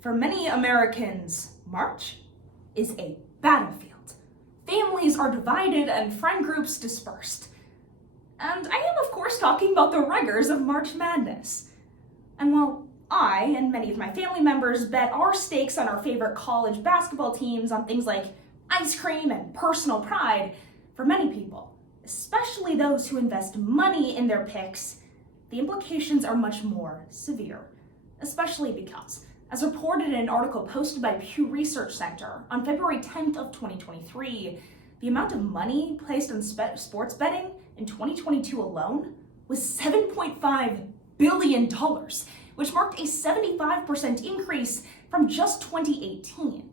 For many Americans, March is a battlefield. Families are divided and friend groups dispersed. And I am, of course, talking about the rigors of March Madness. And while I and many of my family members bet our stakes on our favorite college basketball teams on things like ice cream and personal pride, for many people, especially those who invest money in their picks, the implications are much more severe, especially because, as reported in an article posted by Pew Research Center on February 10th of 2023, the amount of money placed on sports betting in 2022 alone was $7.5 billion, which marked a 75% increase from just 2018.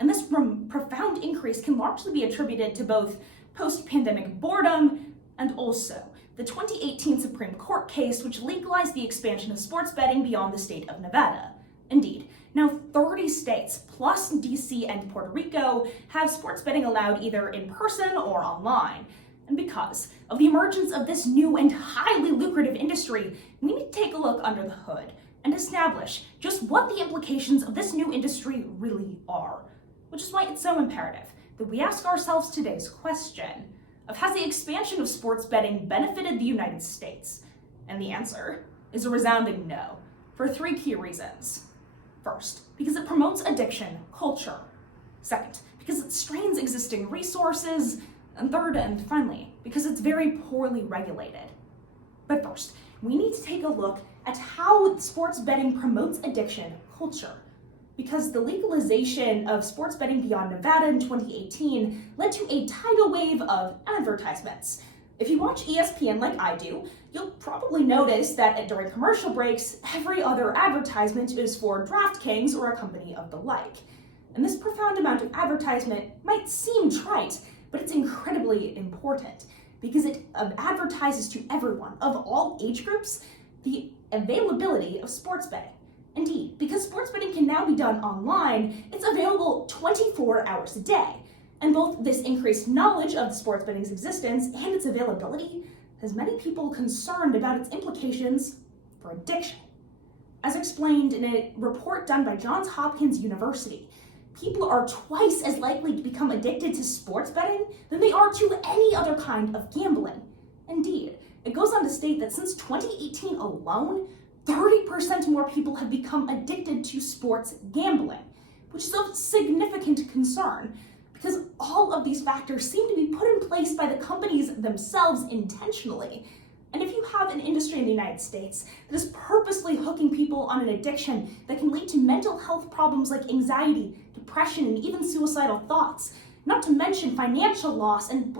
And this profound increase can largely be attributed to both post-pandemic boredom and also the 2018 Supreme Court case which legalized the expansion of sports betting beyond the state of Nevada. Indeed, now 30 states, plus DC and Puerto Rico, have sports betting allowed either in person or online. And because of the emergence of this new and highly lucrative industry, we need to take a look under the hood and establish just what the implications of this new industry really are. Which is why it's so imperative that we ask ourselves today's question of, has the expansion of sports betting benefited the United States? And the answer is a resounding no, for three key reasons. First, because it promotes addiction culture. Second, because it strains existing resources. And third, and finally, because it's very poorly regulated. But first, we need to take a look at how sports betting promotes addiction culture. Because the legalization of sports betting beyond Nevada in 2018 led to a tidal wave of advertisements. If you watch ESPN like I do, you'll probably notice that during commercial breaks, every other advertisement is for DraftKings or a company of the like. And this profound amount of advertisement might seem trite, but it's incredibly important because it advertises to everyone of all age groups the availability of sports betting. Indeed, because sports betting can now be done online, it's available 24 hours a day. And both this increased knowledge of sports betting's existence and its availability has many people concerned about its implications for addiction. As explained in a report done by Johns Hopkins University, people are twice as likely to become addicted to sports betting than they are to any other kind of gambling. Indeed, it goes on to state that since 2018 alone, 30% more people have become addicted to sports gambling, which is of significant concern because all of these factors seem to be put in place by the companies themselves intentionally. And if you have an industry in the United States that is purposely hooking people on an addiction that can lead to mental health problems like anxiety, depression, and even suicidal thoughts, not to mention financial loss and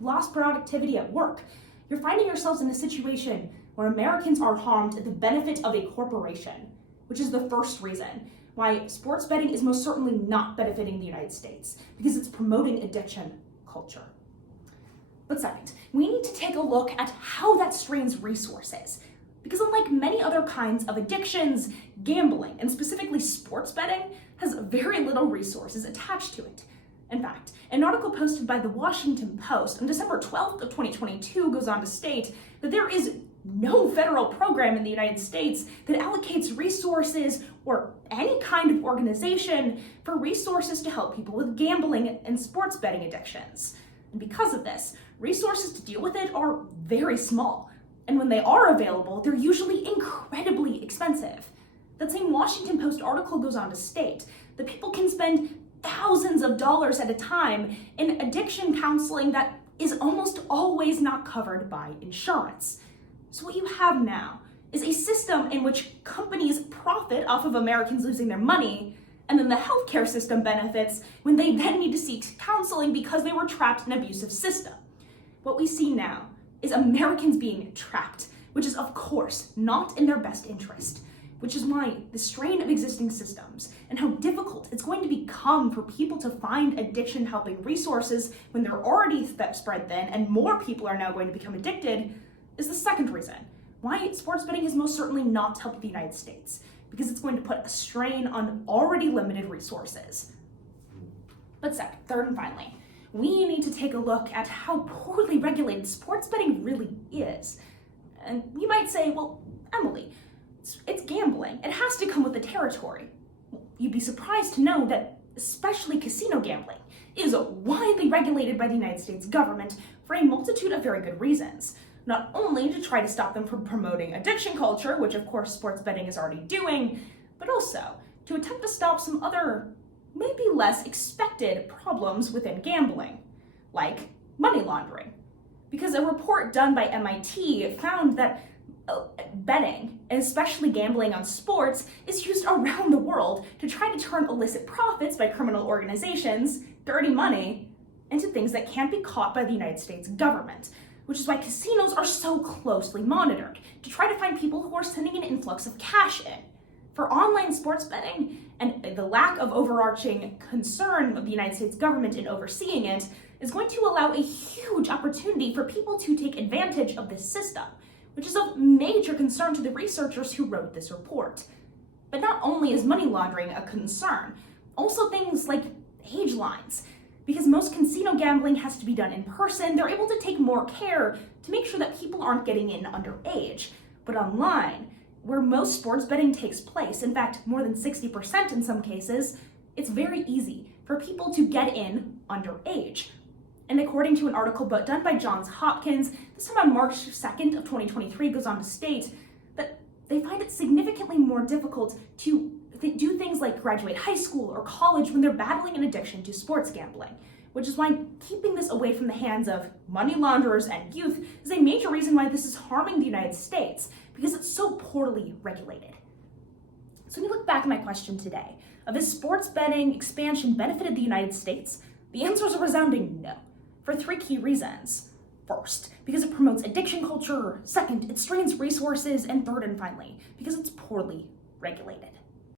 lost productivity at work, you're finding yourselves in a situation where Americans are harmed at the benefit of a corporation, which is the first reason why sports betting is most certainly not benefiting the United States, because it's promoting addiction culture. But second, we need to take a look at how that strains resources, because unlike many other kinds of addictions, gambling, and specifically sports betting, has very little resources attached to it. In fact, an article posted by the Washington Post on December 12th of 2022 goes on to state that there is no federal program in the United States that allocates resources or any kind of organization for resources to help people with gambling and sports betting addictions. And because of this, resources to deal with it are very small. And when they are available, they're usually incredibly expensive. That same Washington Post article goes on to state that people can spend thousands of dollars at a time in addiction counseling that is almost always not covered by insurance. So what you have now is a system in which companies profit off of Americans losing their money, and then the healthcare system benefits when they then need to seek counseling because they were trapped in an abusive system. What we see now is Americans being trapped, which is of course not in their best interest, which is why the strain of existing systems and how difficult it's going to become for people to find addiction helping resources when they're already spread thin and more people are now going to become addicted is the second reason why sports betting has most certainly not helped the United States, because it's going to put a strain on already limited resources. But third and finally, we need to take a look at how poorly regulated sports betting really is. And you might say, well, Emily, it's gambling. It has to come with the territory. Well, you'd be surprised to know that especially casino gambling is widely regulated by the United States government for a multitude of very good reasons. Not only to try to stop them from promoting addiction culture, which of course sports betting is already doing, but also to attempt to stop some other, maybe less expected problems within gambling, like money laundering. Because a report done by MIT found that betting, and especially gambling on sports, is used around the world to try to turn illicit profits by criminal organizations, dirty money, into things that can't be caught by the United States government, which is why casinos are so closely monitored, to try to find people who are sending an influx of cash in. For online sports betting, and the lack of overarching concern of the United States government in overseeing it, is going to allow a huge opportunity for people to take advantage of this system, which is of major concern to the researchers who wrote this report. But not only is money laundering a concern, also things like age lines. Because most casino gambling has to be done in person, they're able to take more care to make sure that people aren't getting in underage. But online, where most sports betting takes place, in fact, more than 60% in some cases, it's very easy for people to get in underage. And according to an article done by Johns Hopkins, this time on March 2nd of 2023, goes on to state that they find it significantly more difficult to do things like graduate high school or college when they're battling an addiction to sports gambling, which is why keeping this away from the hands of money launderers and youth is a major reason why this is harming the United States, because it's so poorly regulated. So when you look back at my question today, of has sports betting expansion benefited the United States? The answer is a resounding no, for 3 key reasons. First, because it promotes addiction culture. Second, it strains resources. And third and finally, because it's poorly regulated.